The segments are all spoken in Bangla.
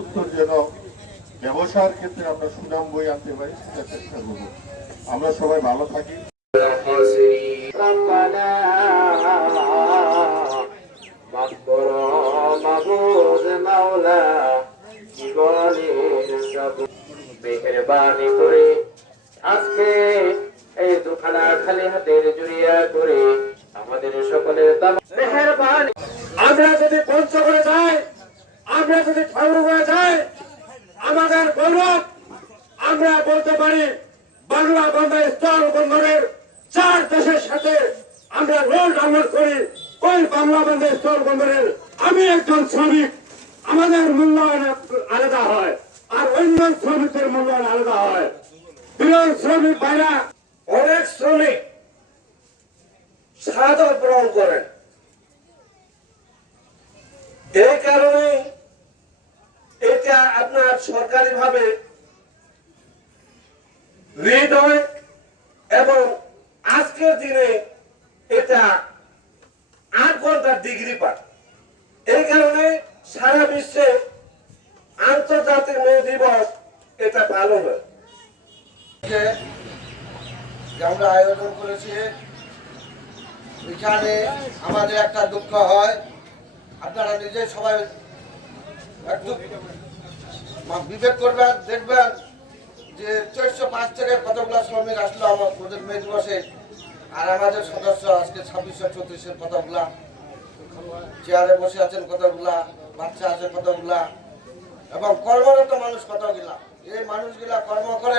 উত্তর যেন ব্যবসার ক্ষেত্রে আমরা সুনাম বই আনতে পারি সেটা চেষ্টা করব। আমরা সবাই ভালো থাকি। মেহেরবানি করে আজকে এই দুখানা খালি হাতের জুড়িয়া করে আমাদের সকলের মেহেরবানি। আমরা যদি পঞ্চগড়ে যাই, আমরা যদি ঠাকুরগাঁয়ে যাই, আমাদের গৌরব আমরা বলতে পারি বাংলা বন্দর স্থল বন্দরের 4 দেশের সাথে আমরা রোল ডাউনলোড করি। ওই বাংলা বন্দর স্থল বন্দরের আমি একজন শ্রমিক, আমাদের মূল্যায়ন আলাদা হয় আর অন্য শ্রমিকদের মূল্যায়ন আলাদা হয়। প্রিয় শ্রমিক ভাইরা, অনেক শ্রমিক সাদর গ্রহণ করেন। এই কারণে এটা আপনার সরকারি ভাবে রিড হয় এবং আজকের দিনে এটা 8 ঘন্টার ডিগ্রি পায়। এই কারণে সারা বিশ্বে আন্তর্জাতিক মৌ দিবস এটা পালন হয়। আমরা আয়োজন করেছি, এখানে আমাদের একটা দুঃখ হয়, আপনারা নিজে সবাই একটু বিবেক করবেন, দেখবেন যে 405 থেকে কতগুলা শ্রমিক আসলো আমাদের মে দিবসে, আর আমাদের সদস্য আজকে 2634 কতগুলা, চেয়ারে বসে আছেন কতগুলা, বাচ্চা আছে কতগুলা, এবং কর্মরত মানুষ কতগুলা। এই মানুষগুলা কর্ম করে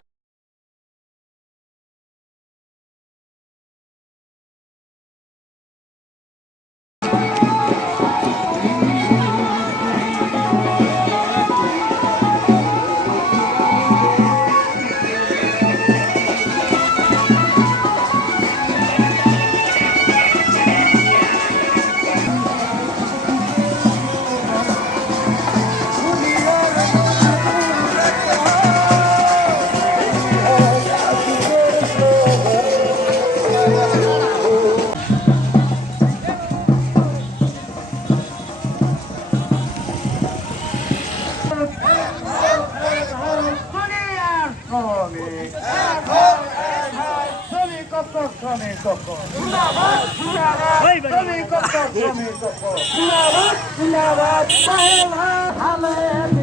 জিন্দাবাদ জিন্দাবাদ